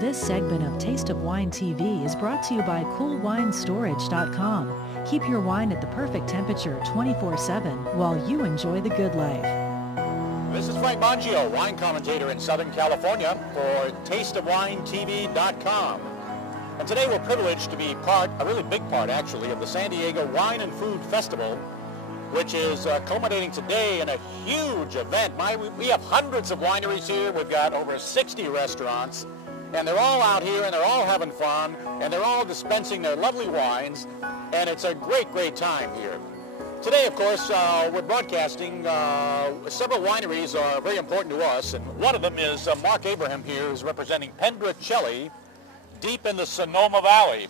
This segment of Taste of Wine TV is brought to you by CoolWineStorage.com. Keep your wine at the perfect temperature 24/7 while you enjoy the good life. This is Frank Mangio, wine commentator in Southern California for TasteOfWineTV.com. And today we're privileged to be a really big part actually, of the San Diego Wine and Food Festival, which is culminating today in a huge event. We have hundreds of wineries here. We've got over 60 restaurants, and they're all out here, and they're all having fun, and they're all dispensing their lovely wines, and it's a great, great time here. Today, of course, we're broadcasting. Several wineries are very important to us, and one of them is Mark Abraham here, who's representing Pedroncelli, deep in the Sonoma Valley.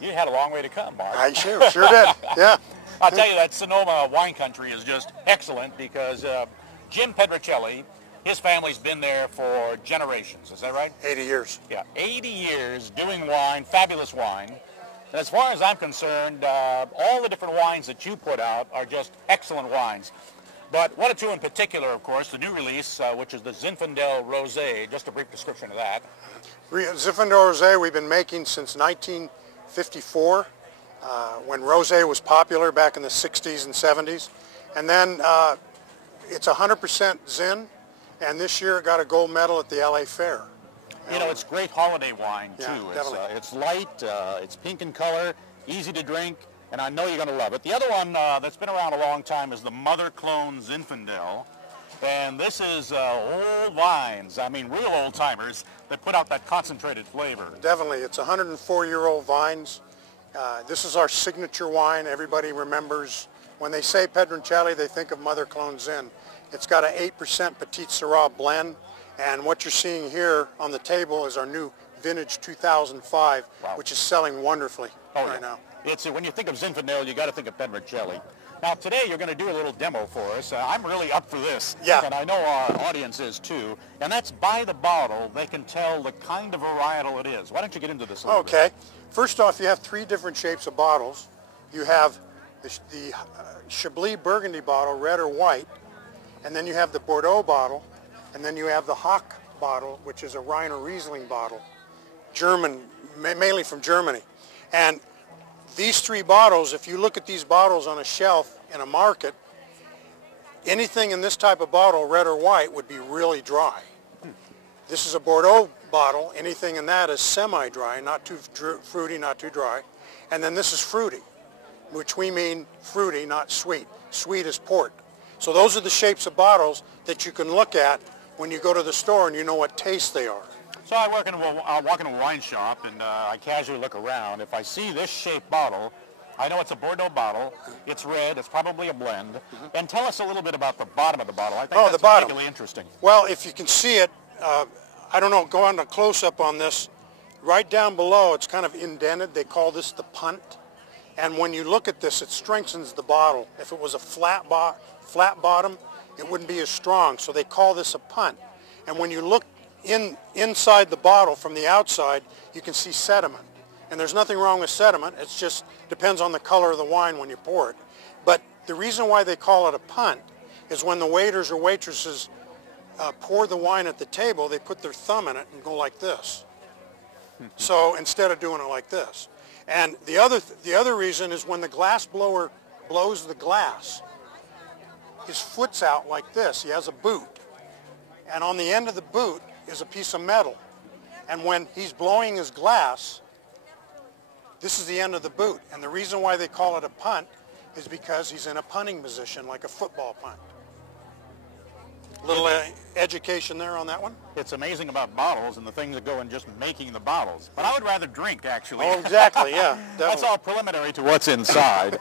You had a long way to come, Mark. I sure did, yeah. I'll tell you, that Sonoma wine country is just excellent because Jim Pedroncelli, his family's been there for generations. Is that right? 80 years. Yeah, 80 years doing wine, fabulous wine. And as far as I'm concerned, all the different wines that you put out are just excellent wines. But one or two in particular, of course, the new release, which is the Zinfandel Rosé. Just a brief description of that. Zinfandel Rosé we've been making since 1954. When rosé was popular back in the 60s and 70s. And then it's 100% Zin, and this year it got a gold medal at the LA Fair. You know, it's great holiday wine, too. Yeah, it's light, it's pink in color, easy to drink, and I know you're going to love it. The other one that's been around a long time is the Mother Clone Zinfandel. And this is old wines, I mean real old-timers, that put out that concentrated flavor. Definitely. It's 104-year-old vines. This is our signature wine. Everybody remembers, when they say Pedroncelli, they think of Mother Clone Zin. It's got an 8% Petit Syrah blend, and what you're seeing here on the table is our new vintage 2005, wow, which is selling wonderfully right now. When you think of Zinfandel, you got to think of Pedroncelli. Now today you're going to do a little demo for us. I'm really up for this, and I know our audience is too. And that's by the bottle, they can tell the kind of varietal it is. Why don't you get into this a little bit? First off, you have three different shapes of bottles. You have the Chablis Burgundy bottle, red or white, and then you have the Bordeaux bottle, and then you have the Hock bottle, which is a Rhine or Riesling bottle, mainly from Germany. And these three bottles, if you look at these bottles on a shelf in a market, anything in this type of bottle, red or white, would be really dry. This is a Bordeaux bottle. Anything in that is semi-dry, not too fruity, not too dry. And then this is fruity, which we mean fruity, not sweet. Sweet is port. So those are the shapes of bottles that you can look at when you go to the store and you know what taste they are. So I walk in a wine shop and I casually look around. If I see this shaped bottle, I know it's a Bordeaux bottle. It's red. It's probably a blend. And tell us a little bit about the bottom of the bottle. I think that's particularly interesting. Well, if you can see it, I don't know, go on a close-up on this. Right down below, it's kind of indented. They call this the punt. And when you look at this, it strengthens the bottle. If it was a flat bottom, it wouldn't be as strong. So they call this a punt. And when you look inside the bottle from the outside, you can see sediment. And there's nothing wrong with sediment. It just depends on the color of the wine when you pour it. But the reason why they call it a punt is when the waiters or waitresses pour the wine at the table, they put their thumb in it and go like this. So instead of doing it like this. And the other reason is when the glass blower blows the glass, his foot's out like this. He has a boot. And on the end of the boot is a piece of metal. And when he's blowing his glass, this is the end of the boot. And the reason why they call it a punt is because he's in a punting position, like a football punt. Little education there on that one. It's amazing about bottles and the things that go in just making the bottles. But I would rather drink, actually. Oh, exactly, yeah. Definitely. That's all preliminary to what's inside.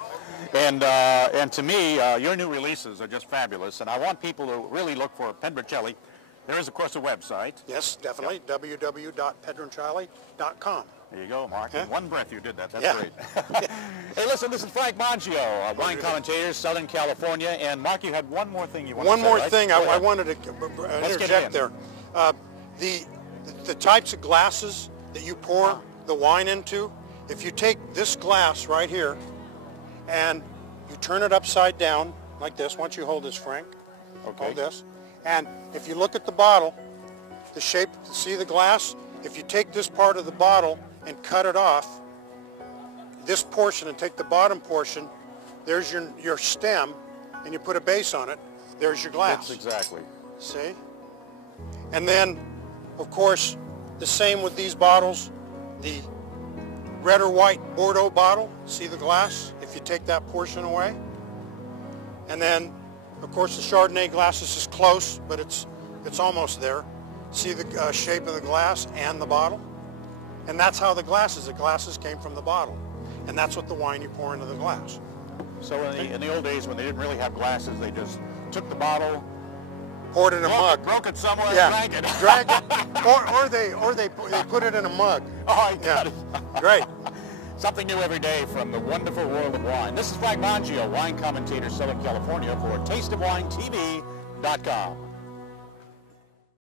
And to me, your new releases are just fabulous. And I want people to really look for Pedroncelli. There is, of course, a website. Yes, definitely. Yep. www.pedroncelli.com. There you go, Mark. In one breath you did that. That's great. Hey, listen, this is Frank Mangio, a wine commentator, Southern California. And Mark, you had one more thing you wanted to say. One more thing I wanted to interject there. The types of glasses that you pour the wine into, if you take this glass right here and you turn it upside down like this, once you hold this, Frank, hold this, and if you look at the bottle, the shape, see the glass, If you take this part of the bottle and cut it off, this portion, and take the bottom portion, there's your stem, and you put a base on it, there's your glass. That's exactly. See? And then, of course, the same with these bottles. The red or white Bordeaux bottle, see the glass? If you take that portion away. And then, of course, the Chardonnay glass, this is close, but it's almost there. See the shape of the glass and the bottle? And that's how the glasses came from the bottle. And that's what the wine you pour into the glass. So in the old days when they didn't really have glasses, they just took the bottle, poured it in a mug. Broke it somewhere, yeah. and drank it. Drank it. or they put it in a mug. Oh, I got it. Great. Something new every day from the wonderful world of wine. This is Frank Mangio, wine commentator, Southern California, for TasteOfWineTV.com.